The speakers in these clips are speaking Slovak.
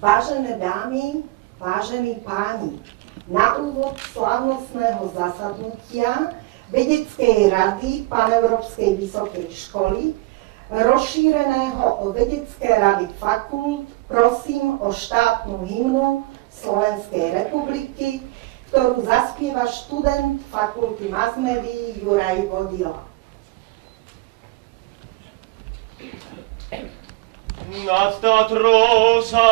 Vážené dámy, vážení páni, na úvod slávnostného zasadnutia Vedeckej rady Paneurópskej vysokej školy, rozšíreného o vedecké rady fakult, prosím o štátnu hymnu Slovenskej republiky, ktorú zaspieva študent fakulty masmédií Juraj Vodila. Nad Tatrou sa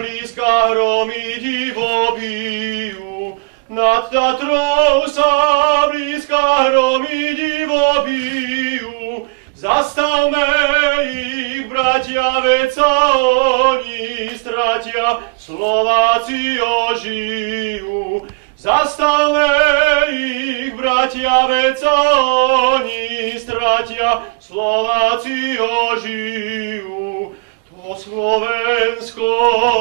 blízka hromy divo bijú, nad Tatrou sa blízka hromy divo bijú. Zastavme ich, bratia, veď sa oni stratia, Slováci ožijú. Zastavme ich, bratia, veď sa oni stratia, Slováci ožijú. To Slovensko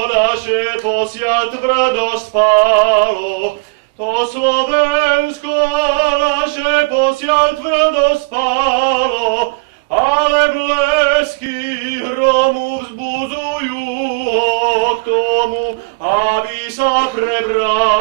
naše posiaľ tvrdo spálo, to Slovensko naše posiaľ tvrdo spálo, ale blesky hromu vzbudzujú ho k tomu, aby sa prebral.